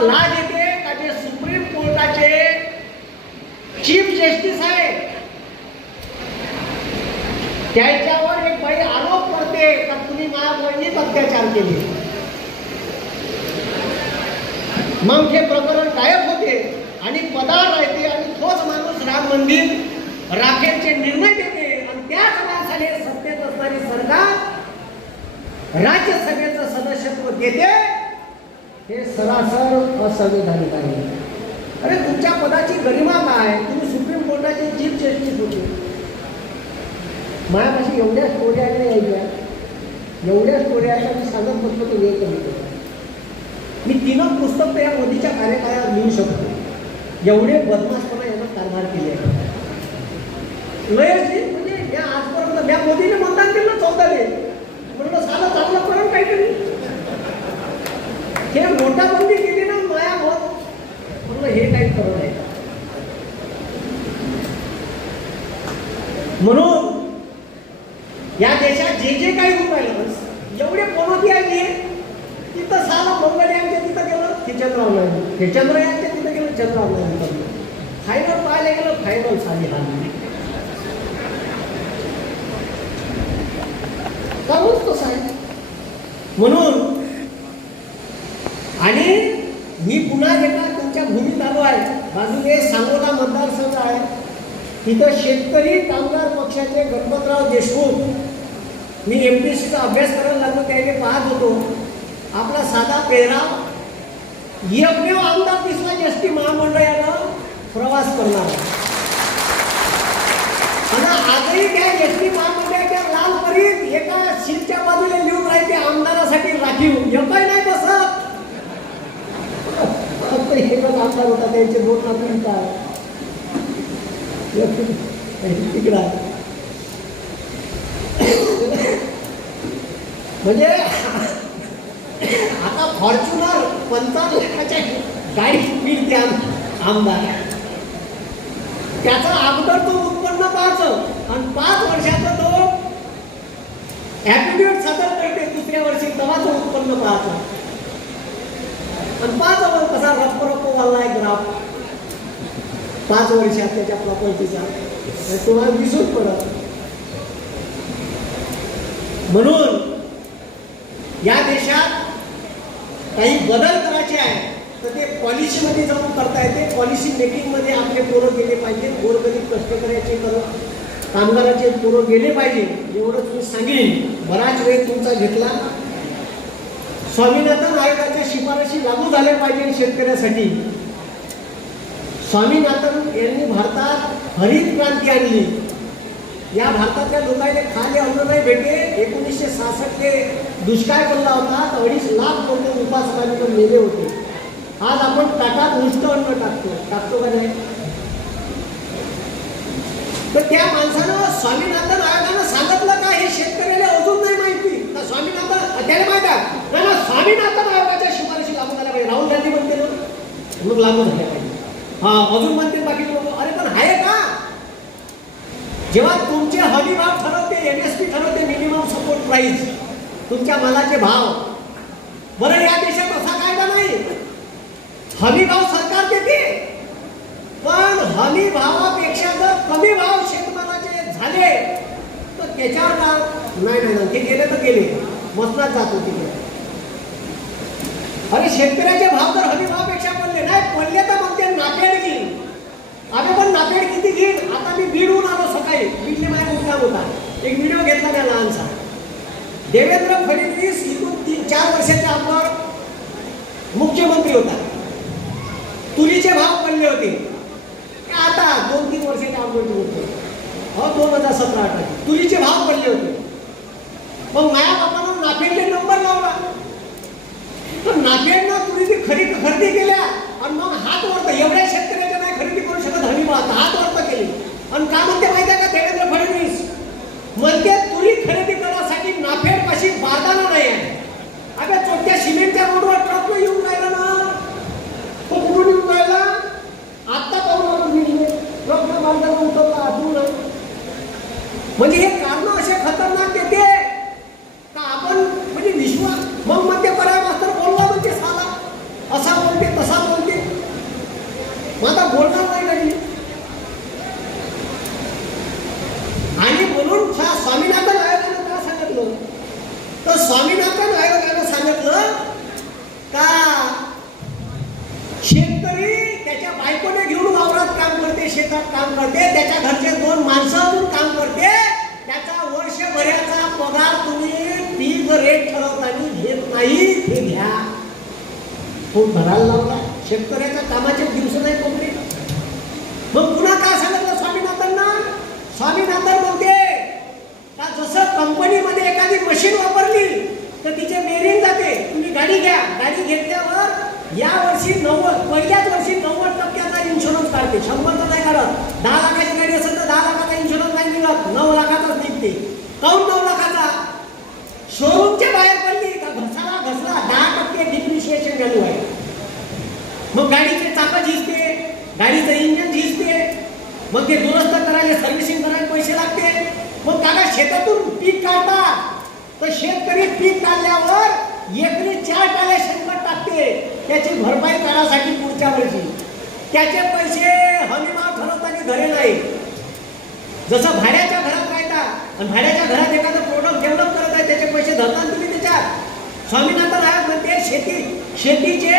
लाज येते का जे सुप्रीम कोर्टाचे चीफ जस्टिस आहे त्याच्यावर एक बाई आरोप करते का तुम्ही माझ्या बहिणीत अत्याचार केले. मग हे प्रकरण गायब होते आणि पदार राहते आणि तोच माणूस राम मंदिर राखेचे निर्णय देते. आणि त्याच माणसाने सत्तेत असणारी सरकार राज्यसभेचं सदस्यत्व देते. हे सरासर असंविधानिक आहे. अरे तुमच्या पदाची गरिमा काय? तुम्ही सुप्रीम कोर्टाचे चीफ जस्टिस होते. माझ्यापाशी एवढ्या स्टोऱ्या यायच्या. एवढ्या स्टोऱ्या मी सांगत बसलो तो वेळ कमी होतो. मी तीनच पुस्तक या मोदीच्या कार्यकाळात लिहू शकतो. एवढे बदमाशपणा यानं कारभार केले. आहे. लयची म्हणजे या आजपर्यंत या मोदीने मतदान केलं चौदाले. म्हणलं साधं चांगलं करून काहीतरी. हे मोठा बंदी केली ना माया होत म्हणलं हे काही खरं नाही म्हणून या देशात जे जे काही होऊन राहिलं एवढे पनोती आली तिथं साला मंगळयांच्या तिथं गेलं ते चंद्रावलं हे चंद्रयांच्या तिथं गेलं चंद्रावलं फायनल पाहायला गेलं फायनल साली हा. चालूच आहे म्हणून आणि मी पुन्हा एकदा तुमच्या भूमीत आलो आहे बाजूने सांगोला मतदारसंघ आहे. तिथं शेतकरी कामगार पक्षाचे गणपतराव देशमुख मी एम पी सीचा अभ्यास करायला लागलो त्याने पाहत होतो. आपला साधा पेहराव एकमेव आमदार दिसला एस टी महामंडळानं प्रवास करणार. आणि आजही त्या एस टी महामंडळाच्या लाल परीत एका सीटच्या बाजूला लिहून राहते आमदारासाठी राखीव. एकही नाही. हे पण आमदार होता त्यांचे दोन काय तिकडा म्हणजे आता फॉर्च्युनर पंचावन्न लाखाच्या गाडी मिळते आमदार. त्याचं अगोदर तो उत्पन्न पाहायचं आणि पाच वर्षाचा तो ॲप्टिट्यूड सदर करते दुसऱ्या वर्षी तेव्हाचं उत्पन्न पाहायचं. आणि पाच वर कसा रप्प रप्प एक ग्राफ पाच वर्षात त्याच्या प्रॉपर्टीचा. तुम्हाला दिसून पडत. म्हणून या देशात काही बदल करायचे आहे तर ते पॉलिसीमध्ये जाऊन करता येते. पॉलिसी मेकिंगमध्ये आपले पोरं गेले पाहिजे. गोरगरीब कष्टकऱ्याचे करत कामगाराचे पोरं गेले पाहिजे. एवढंच मी सांगेन. बराच वेळ तुमचा घेतला. स्वामीनाथन आयोगाच्या शिफारशी लागू झाल्या पाहिजे शेतकऱ्यासाठी. स्वामीनाथन यांनी भारतात हरित क्रांती आणली. या भारतातल्या लोकांना खाले अन्न नाही भेटे एकोणीसशे सहासष्टले दुष्काळ पडला होता. अडीच लाख लोक उपासकांनी मेले होते. आज आपण ताटात उष्ट अन्न टाकतो टाकतो का नाही? तर त्या माणसानं स्वामीनाथन आयोगानं सांगितलं का हे शेतकऱ्याला अजून नाही त्याला माहीत आहे. नाही ना स्वामीनाथन आयोगाच्या शिफारशी लागू झाल्या पाहिजे. राहुल गांधी म्हणते ना मग लागू झाल्या पाहिजे. हा अजून म्हणते बाकी लोक अरे पण आहे का? जेव्हा तुमचे हमी भाव ठरवते एम एस पी ठरवते मिनिमम सपोर्ट प्राईस तुमच्या मालाचे भाव. बरं या देशात असा कायदा नाही. हमी भाव सरकार देते. पण हमी भावापेक्षा जर कमी भाव शेतमालाचे झाले तर त्याच्यावर का नाही नाही नाही, ते गेले तर गेले. वसनात जात होती अरे शेतकऱ्याचे भाव तर हमी भावापेक्षा पडले. नाही पडले तर मग ते नापेड घेईल आम्ही पण नापेड किती घेईल? आता मी बीडहून आलो सकाळी. बीडने माझ्या मुद्दाम होता. एक व्हिडिओ घेतला त्या लहानसा देवेंद्र फडणवीस इथून तीन चार वर्षाच्या आमदार मुख्यमंत्री होता. तुरीचे भाव पडले होते. ते आता दोन तीन वर्षाच्या आमदार होते. हो दोन हजार सतरा अठरा तुरीचे भाव पडले होते. मग माया नाफेडले नंबर लावला. तर नाफेडनं तुरीची खरी खरेदी केल्या आणि मग हात वरता एवढ्या शेतकऱ्याच्या नाही खरेदी करू शकत हमी भाव हात वरत केली. आणि का म्हणते माहिती आहे का देवेंद्र फडणवीस? म्हणते तुरी खरेदी करण्यासाठी नाफेड पाशी बारदाना नाही आहे. अगं छोट्या सिमेंटच्या रोडवर ट्रक येऊन राहिला ना तो कुठून येऊन राहिला आत्ता पाहून आलो मी ट्रक बारदाना उतरला आठवून म्हणजे हे कारण असे खतरनाक देते का आपण म्हणजे विश्वास मग म्हणते पराय मास्तर बोलवा म्हणते साला असा बोलते तसा मग आता बोलणार नाही कधी आणि म्हणून सा- स्वामीनाथन आयोगानं काय सांगितलं तर स्वामीनाथन आयोगानं सांगितलं का शेतकरी त्याच्या बायकोने घेऊन वावरात काम करते शेतात काम करते त्याच्या घरचे दोन माणसं अजून काम करते त्याचा वर्षभराचा पगार तुम्ही पीक रेट ठरवताना घेत नाही ते घ्या तो भरायला लावला. शेतकऱ्याच्या कामाचे दिवस नाही. कोणते मग पुन्हा काय सांगितलं स्वामीनाथांना स्वामीनाथन म्हणते का जसं कंपनीमध्ये एखादी मशीन वापरली तर तिचे बेरिंग जाते. तुम्ही गाडी घ्या. गाडी घेतल्यावर या वर्षी नव्वद पहिल्याच वर्षी नव्वद टक्क्याचा इन्शुरन्स काढते. शंभरचा नाही काढत. दहा लाखाची गाडी असेल तर दहा लाखाचा इन्शुरन्स नाही निघत नऊ लाखाचाच निघते. काऊन नऊ लाखाचा. शोरूम बाहेर पडली का घसाला घसला दहा टक्के डिप्रिशिएशन व्हॅल्यू आहे मग गाडीचे चाकं झिजते गाडीचं इंजन झिजते मग ते दुरुस्त करायला सर्व्हिसिंग करायला पैसे लागते. मग काका शेतातून पीक काढतात. तर शेतकरी पीक काढल्यावर एकरी चार टाळे शेणखत टाकते. त्याची भरपाई करायसाठी पुढच्या वर्षी. त्याचे पैसे हमीमाव ठरवताना घरे नाही. जसं भाड्याच्या घरात राहता आणि भाड्याच्या घरात एखादं प्रोडक्ट डेव्हलप करत आहे त्याचे पैसे धरतात तुम्ही त्याच्यात. स्वामीनाथन आयोग म्हणते शेती शेतीचे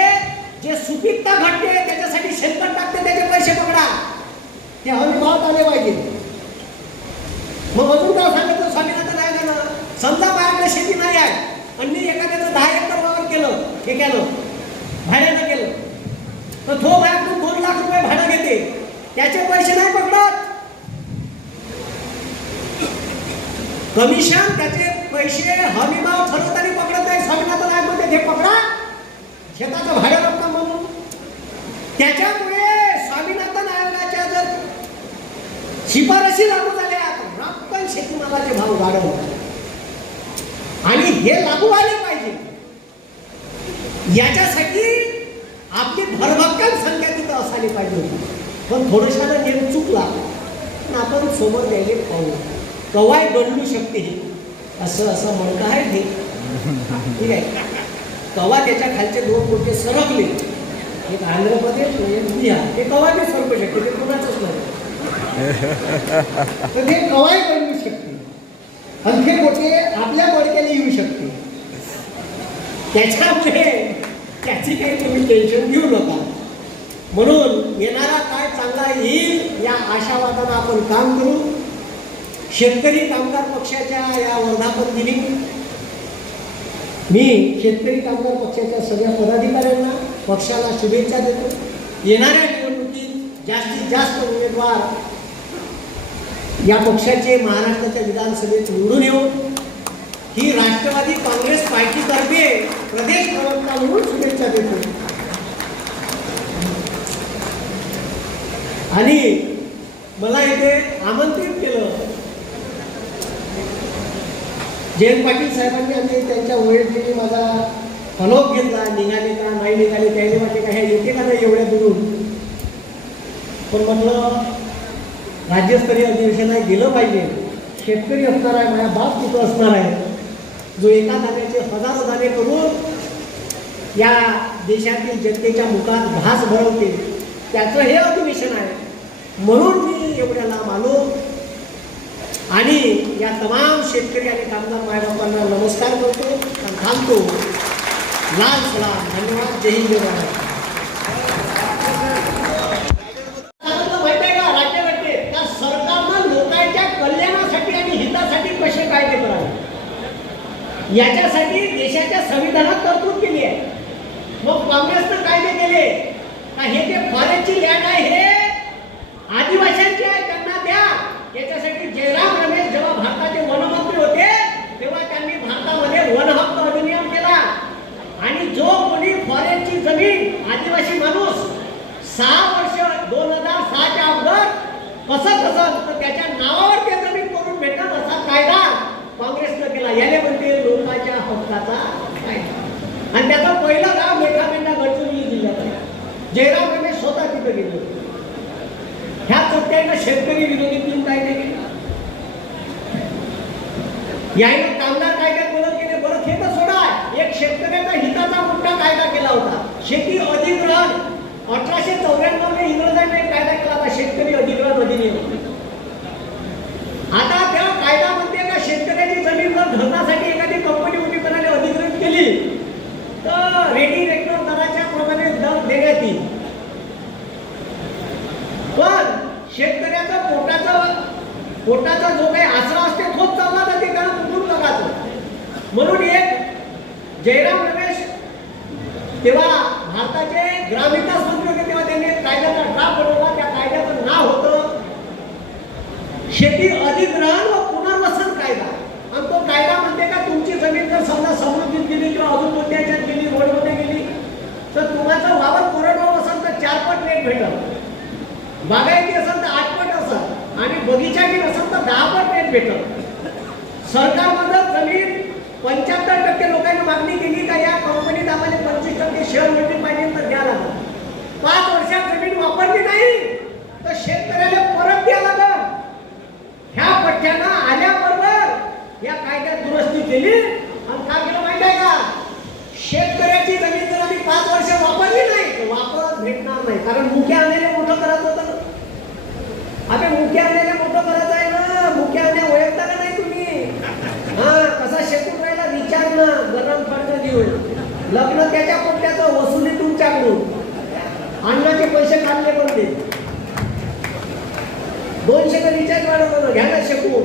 जे सुपीकता घटते त्याच्यासाठी शेणखत टाकते त्याचे पैसे पकडा. ते हमी भावात आले पाहिजे. मग अजून काय सांगितलं? स्वामीनाथन आयोगानं समजा माझ्याकडे शेती नाही आहे आणि मी एखाद्याचं दहा एकर वावर केलं ठेक्यानं भाड्यानं केलं तर तो माझ्याकडून दोन लाख रुपये भाडं घेते. त्याचे पैसे नाही पकडत. कमिशन त्याचे पैसे हमीभाव ठरवताना पकडत नाही. स्वामीनाथन नाही म्हणते हे पकडा. शेताचं भाडं त्याच्यामुळे स्वामीनाथन आयोगाच्या जर शिफारशी लागू झाल्या तर रक्कम शेतीमालाचे भाव वाढवतात आणि हे लागू आले पाहिजे. याच्यासाठी आपली भरभक्कम संख्या तिथं असायला पाहिजे होती. पण थोडशाला नेम चुकला. पण आपण समोर द्यायला पाहू. कवाय बनलू शकते असं असं म्हणणं आहे ते ठीक आहे? कवा त्याच्या खालचे दोन मोठे सरकले एक आंध्र प्रदेश एक बिहार. ते कवा बी सरकू शकते ते कुणाचंच नाही. तर ते कवाय बनवू शकते. आणि ते मोठे आपल्या बडक्याने येऊ शकते. त्याच्यामुळे त्याची काही तुम्ही टेन्शन घेऊ नका. म्हणून येणारा काय चांगला येईल या आशावादानं आपण काम करू. शेतकरी कामगार पक्षाच्या या वर्धापन दिनी मी शेतकरी कामगार पक्षाच्या सगळ्या पदाधिकाऱ्यांना पक्षाला शुभेच्छा देतो. येणाऱ्या निवडणुकीत जास्तीत जास्त उमेदवार या पक्षाचे महाराष्ट्राच्या विधानसभेत निवडून येऊन ही राष्ट्रवादी काँग्रेस पार्टीतर्फे प्रदेश प्रवक्ता म्हणून शुभेच्छा देतो. आणि मला इथे आमंत्रित केलं. जयंत पाटील साहेबांनी आणि त्यांच्या वडील माझा फलोप घेतला निघाले का नाही निघाले त्याने वाटले का हे येते का नाही एवढ्या दुरून. पण म्हटलं राज्यस्तरीय अधिवेशनात गेलं पाहिजे. शेतकरी असणार आहे माझ्या बाप तिथं असणार आहे. जो एका धान्याचे हजारो धाने करून या देशातील जनतेच्या मुखात घास भरवते त्याचं हे अधिवेशन आहे. म्हणून मी एवढ्या लांब आलो. आणि या तमाम शेतकरी आणि कामगार मायबापांना नमस्कार करतो आणि थांबतो. लाल सलाम धन्यवाद जय हिंद जय महाराष्ट्र. त्या लोकांच्या कल्याणासाठी आणि हितासाठी कसे करावे याच्यासाठी देशाच्या संविधानात तरतूद केली आहे मग काँग्रेसनं कायदे केले का हे जे फॉरेनची लँड आहे हे आदिवासींचे आहे त्यांना द्या याच्यासाठी जयराम रमेश जेव्हा भारताचे वनमंत्री होते तेव्हा त्यांनी भारतामध्ये वन हक्क अधिनियम केला आणि जो कोणी फॉरेनची जमीन आदिवासी माणूस सहा वर्ष दोन हजार सहाच्या अगोदर कसं कसं? तर त्याच्या नावावर ते जमीन करून भेटत असा कायदा काँग्रेसनं केला. याने म्हणते लोकांच्या हक्काचा कायदा. आणि त्याचा पहिलं गाव मेघामेंढा गडचिरोली जिल्ह्यात आहे जयराम रमेश स्वतः तिथं गेले ह्या चोट्यानं शेतकरी विरोधी तीन कायदे केले. याने कामगार कायद्यात बदल केले. बरं हे तर सोडा. एक शेतकऱ्याचा हिताचा मोठा कायदा केला होता. शेती अधिग्रहण अठराशे चौऱ्याण्णव पोटाचा जो काही आसरा असते तोच चालला तर ते त्याला कुठून बघायचं म्हणून एक जयराम रमेश तेव्हा भारताचे ग्रामविकास मंत्री होते तेव्हा त्यांनी एक कायद्याचा ड्राफ्ट बनवला. त्या कायद्याचं नाव होतं शेती अधिग्रहण व पुनर्वसन कायदा. आणि तो कायदा म्हणते का तुमची जमीन जर समजा समृद्धीत गेली किंवा अजून कोणत्या ह्याच्यात गेली रोडमध्ये गेली तर तुम्हाला वावर कोरडवाहू असेल तर चारपट रेट भेटल. बागाय असेल तर आठ पट असेल आणि बगीचागी असेल तर पेटत पट जमीन पंच्याहत्तर टक्के लोकांनी मागणी केली का या कंपनीत आम्हाला पंचवीस टक्के शेअर मिळतील पाहिजे तर द्या लागलं. पाच वर्षात जमीन वापरली नाही तर शेतकऱ्याला परत द्या लागल. ह्या पट्ट्यानं आल्याबरोबर या कायद्यात दुरुस्ती केली. आणि काय केलं माहिती आहे का? शेतकऱ्याची जमीन जर आम्ही पाच वर्ष वापरली नाही तर वापरत भेटणार नाही. कारण मुख्य आणायला मोठं करायचं होतं ना. आता मुख्य आणायला मोठं करायचं आहे ना मुख्य आणण्या ओळखता का नाही तुम्ही हा कसा शेतून राहिला विचार ना गरम खर्च देऊन लग्न त्याच्या पोट्याचं तू. अन्नाचे पैसे काढले पण ते दोनशे तर रिचार्ज वाढवलं घ्यायला शकू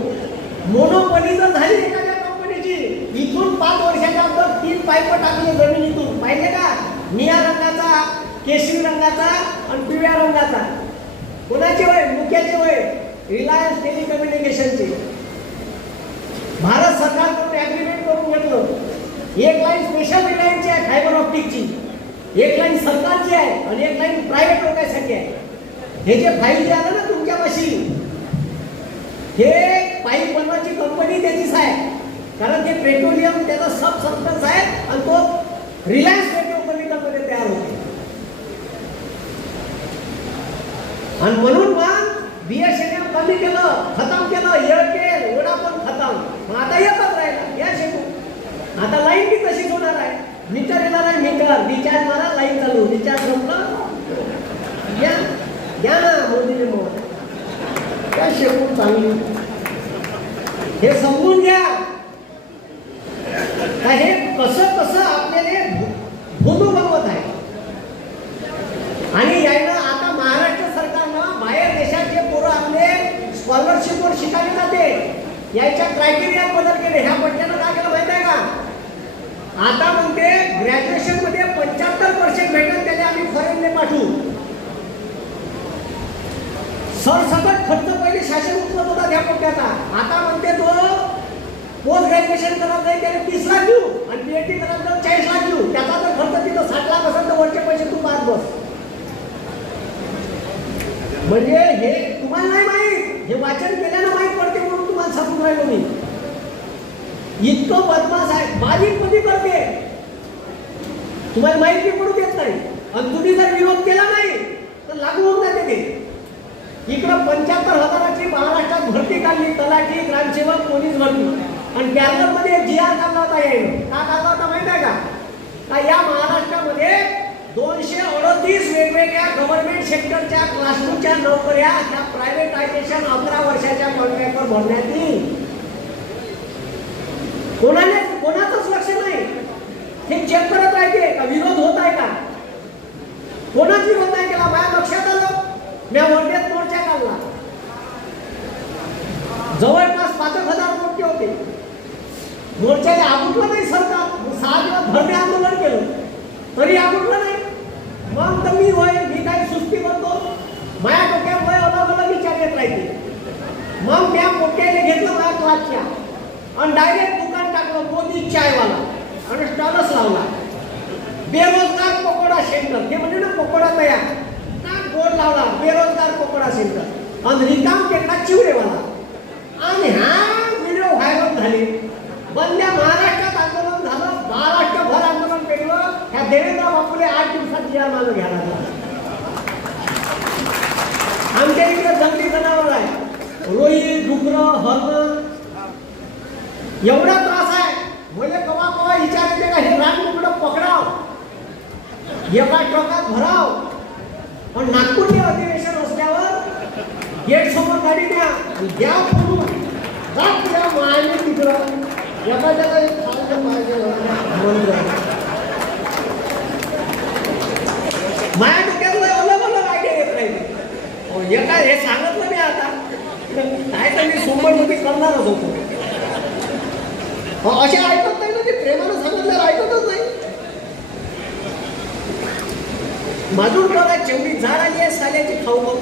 मोनोपणी तर झाली एखाद्या कंपनीची इथून पाच वर्षाच्या अगोदर तीन पाईप टाकले जमिनीतून. पाहिजे का? निळ्या रंगाचा केशरी रंगाचा आणि पिवळ्या रंगाचा. कोणाचे वय? मुख्याचे वय? रिलायन्स टेलिकम्युनिकेशनचे भारत सरकारकडून ऍग्रीमेंट करून घेतलं. एक लाईन स्पेशल रिलायन्सची आहे फायबर ऑप्टिकची एक लाईन सरकारची आहे आणि एक लाईन प्रायव्हेट लोकांसाठी आहे. हे जे फाईल जे आलं ना तुमच्यापाशी हे पाईप बनवायची कंपनी त्याचीच आहे. कारण ते पेट्रोलियम त्याचा सब सबस्टन्स आहे आणि तो रिलायन्स पेट्रोकेमिकलमध्ये तयार होते. आणि म्हणून मग बीएसएनएल कमी केलं खतम केलं एअरटेल वोडाफोन खतम. मग आता एकच राहिला या शेतू. आता लाईन मीटर येणार आहे मीटर रिचार्ज मारा लाईन चालू रिचार्ज संपलं. या या ना मोदीने मग काय शेकून चांगली. हे समजून घ्या का हे कसं कसं आपल्याला भूतू बनवत आहे आणि यायला आता महाराष्ट्र सरकारनं बाहेर देशाचे पोरं आपले स्कॉलरशिपवर शिकायला जाते याच्या क्रायटेरियात बदल केले ह्या पट्ट्यानं काय केलं माहिती आहे का आता म्हणते ग्रॅज्युएशनमध्ये पंच्याहत्तर पर्सेंट भेटत त्याने आम्ही फॉरेनने पाठवू सरसकट खर्च पहिले शासन उचलत होता त्या पट्ट्याचा आता म्हणते तो पोस्ट करत नाही त्याने तीस लाख देऊ. आणि पीएचडी करत नाही चाळीस लाख देऊ. त्याचा जर खर्च तिथं साठ लाख असेल तर वरचे पैसे तू पाच बस. म्हणजे हे तुम्हाला नाही माहीत. हे वाचन केल्यानं माहीत पडते म्हणून तुम्हाला सांगून राहिलो मी. इतकं बदमाश आहे. बारीक कधी करते. तुम्हाला माहिती पडू देत नाही. आणि तुम्ही जर विरोध केला नाही तर लागू होऊन जाते ते. इकडं पंच्याहत्तर हजाराची महाराष्ट्रात भरती काढली तलाठी ग्रामसेवक पोलीस भरती. आणि कॅरलमध्ये जी आर काढला होता यायनं का काढला होता माहीत आहे का? या महाराष्ट्रामध्ये दोनशे अडतीस वेगवेगळ्या गव्हर्नमेंट सेक्टरच्या क्लासरूमच्या नोकऱ्या त्या प्रायव्हेटायझेशन अकरा वर्षाच्या कॉन्ट्रॅक्टवर भरण्यात येईल. कोणाने कोणाचंच लक्ष नाही. हे चेक करत राहते का विरोध होत आहे का? कोणाच विरोध नाही केला? माझ्या लक्षात आलं. मी वर्ध्यात मोर्चा काढला. जवळपास पाच हजार मोर्चे होते. मोर्चाने आगुटलं नाही सरकार. मग सहा दिवस भरणे आंदोलन केलं. तरी आगुटलं नाही. मग तर मी होय मी काही सुस्ती बनतो माया डोक्यात वय अलग अलग विचार येत राहते. मग त्या मोठ्याने घेतलं माझ्या क्लासच्या आणि डायरेक्ट दुकान टाकलं मोदी चायवाला. आणि स्टॉलच लावला. बेरोजगार पकोडा सेंटर. ते म्हणजे ना पकोडा तयार. का बोर्ड लावला? बेरोजगार पकोडा सेंटर. आणि रिकाम केला चिवडेवाला. आणि हा व्हिडिओ व्हायरल झाले. बंद्या महाराष्ट्रात आंदोलन झालं. महाराष्ट्रभर आंदोलन पेटलं ह्या देवेंद्र बापूले आठ दिवसात या मागं घ्यायला आमच्या इकडे जंगली जनावर आहे. रोई डुकर हरण एवढा त्रास आहे. म्हणजे कवा कवा विचार येते का हे रान कुकडं पकडाव. एका ट्रकात भराव. पण नागपूरचे अधिवेशन असल्यावर गेट समोर गाडी द्या द्या फोडून जात द्या मायने तिकडं. एखाद्याला एक खायचं पाहिजे माया डोक्यात लय आयडिया येत नाही? एका हे सांगितलं मी आता. काय तर मी मुंबईमध्ये करणारच होतो. हो, असे ऐकत नाही ना ते प्रेमानं सांगितलं ऐकतच नाही. माजून बघा जेवढी झाड आली आहे साल्याची खाऊ बघ.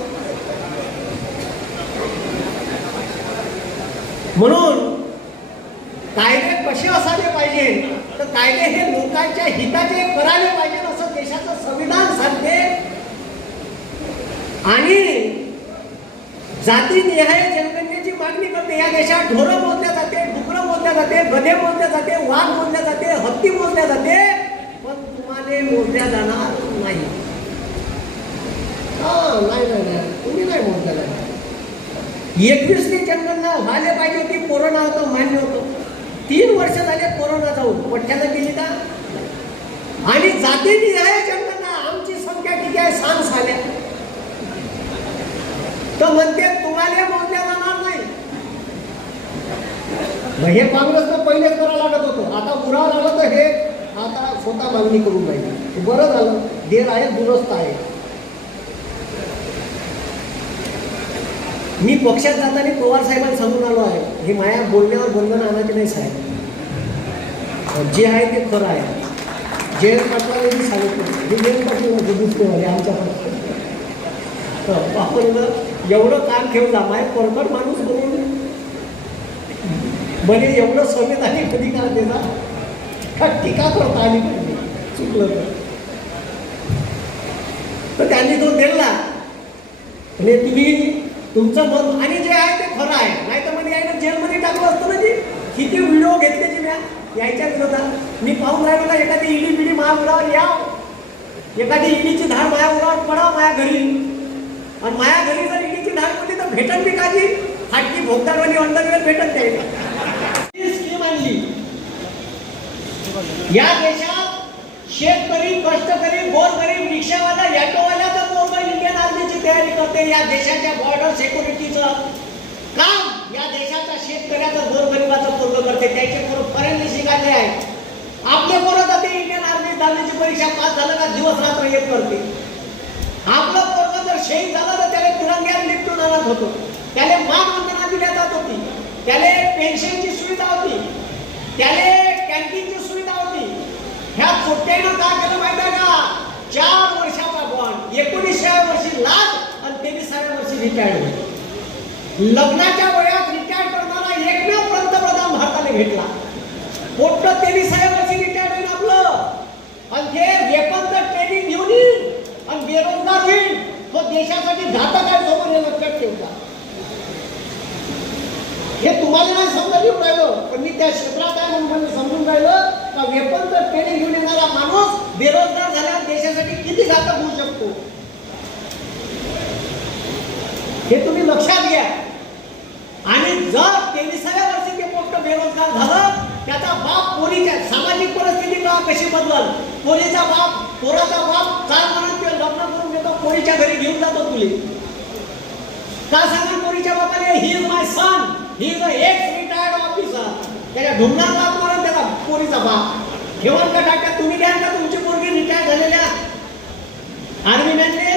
म्हणून कायदे कसे असायला पाहिजे? तर कायदे हे लोकांच्या हिताचे करायला पाहिजे असं देशाचं संविधान सांगते. आणि जाती निहाय जनगणनेची मागणी करते. या देशात ढोरं बोलल्या जाते डुकरं बोलल्या जाते गधे बोलल्या जाते वाघ बोलल्या जाते हत्ती बोलल्या जाते पण तुम्हाला मोजल्या जाणार नाही. हा नाही नाही नाही. तुम्ही नाही मोजल्या जाणार. एकवीसनी जनगणना व्हायला पाहिजे होती कोरोना होतं मान्य होतं. तीन वर्ष झाले कोरोना जाऊन. पठ्ठ्याला गेली का? आणि जातीनिहाय जनगणना आमची संख्या किती आहे? सांग साल्या तर म्हणते तुम्हाला मोजल्या जाणार नाही. हे काँग्रेसनं पहिलेच करावं लागत होतं. आता उरावर आलं तर हे आता स्वतः मागणी करून राहिली. बरं झालं. देर आहे दुरुस्त आहे. मी पक्षात जाताना पवार साहेबांना सांगून आलो आहे. हे माया बोलण्यावर बंधन आणायचे नाही साहेब. जे आहे ते खरं आहे. जयंत पाटलांनी मी सांगितलं. हे जयंत पाटील म्हणजे दुसरेवाले आमच्या पक्षात आपण एवढं काम ठेवला माय परमट माणूस बनवून म्हणजे एवढं संविधानी कधी का देता का टीका करता आली पाहिजे चुकलं तर. तर त्यांनी तो दिला. म्हणजे तुम्ही तुमचं मत आणि जे आहे ते खरं आहे. नाही तर मग यायला जेलमध्ये टाकलं असतं ना जी? किती व्हिडिओ घेतले जी म्या? यायच्या विरोधात. मी पाहून राहिलो ना एखादी इडी बिडी महापुरावर याव एखादी इडीची धाड माया पडा माया घरी. आणि माया घरी जर इडीची धाड पडली तर भेटन बी काजी फाटकी भोगदारवाली अंडरवेअर भेटत ते स्कीम आणली. या देशात शेतकरी कष्टकरी गोरगरीब रिक्षावाला ऑटोवाला तयारी करते या देशाच्या बॉर्डर सिक्युरिटीचं काम या देशाचा शेतकऱ्याचं गोरगरिबाचं पूर्ण करते. त्याचे पोरं फॉरेनली शिकायचे आहे. आपले पोरं ते इंडियन आर्मी दहावीची परीक्षा पास झालं का दिवस रात्र येत करते. आपलं पोरग जर शहीद झालं तर त्याला तिरंग्यात लिफ्टून आणत होतो. त्याला मानवंदना दिल्या जात होती. त्याला पेन्शनची सुविधा होती. त्याला कॅन्टीनची सुविधा होती. ह्या चोट्यानं काय केलं माहिती आहे का? चार वर्षाचा बॉन्ड एकोणीसव्या वर्षी लाच आणि तेवीसाव्या वर्षी रिटायर्ड लग्नाच्या वयात रिटायर्ड करणारा एकमेव पंतप्रधान भारताने भेटला. पोट्ट तेवीसाव्या वर्षी रिटायर्ड होईल आपलं. आणि ते वेपनचं ट्रेनिंग घेऊन येईल आणि बेरोजगार होईल तो देशासाठी घातक आहे समोर हे लक्षात ठेवता. हे तुम्हाला नाही समजून घेऊन राहिलं पण मी त्या क्षेत्रात आहे म्हणून समजून राहिलं का वेपनचं ट्रेनिंग घेऊन येणारा माणूस बेरोजगार झाल्यावर देशासाठी किती घातक होऊ शकतो हे तुम्ही लक्षात घ्या. आणि जर तेविसाव्या वर्षी ते पोट बेरोजगार झालं त्याचा बाप पोरीच्या सामाजिक परिस्थिती का कशी बदलल? पोरीचा बाप पोराचा बाप चार म्हणून ते लग्न करून देतो पोरीच्या घरी घेऊन जातो तुले. का सांगेल पोरीच्या बापाने he is my son he is ex retired officer त्याच्या ढुंगणार बाप म्हणून त्याचा पोरीचा बाप? घेऊन का टाक्या तुम्ही द्या का तुमची पोरगी रिटायर झालेल्या आर्मी मॅनने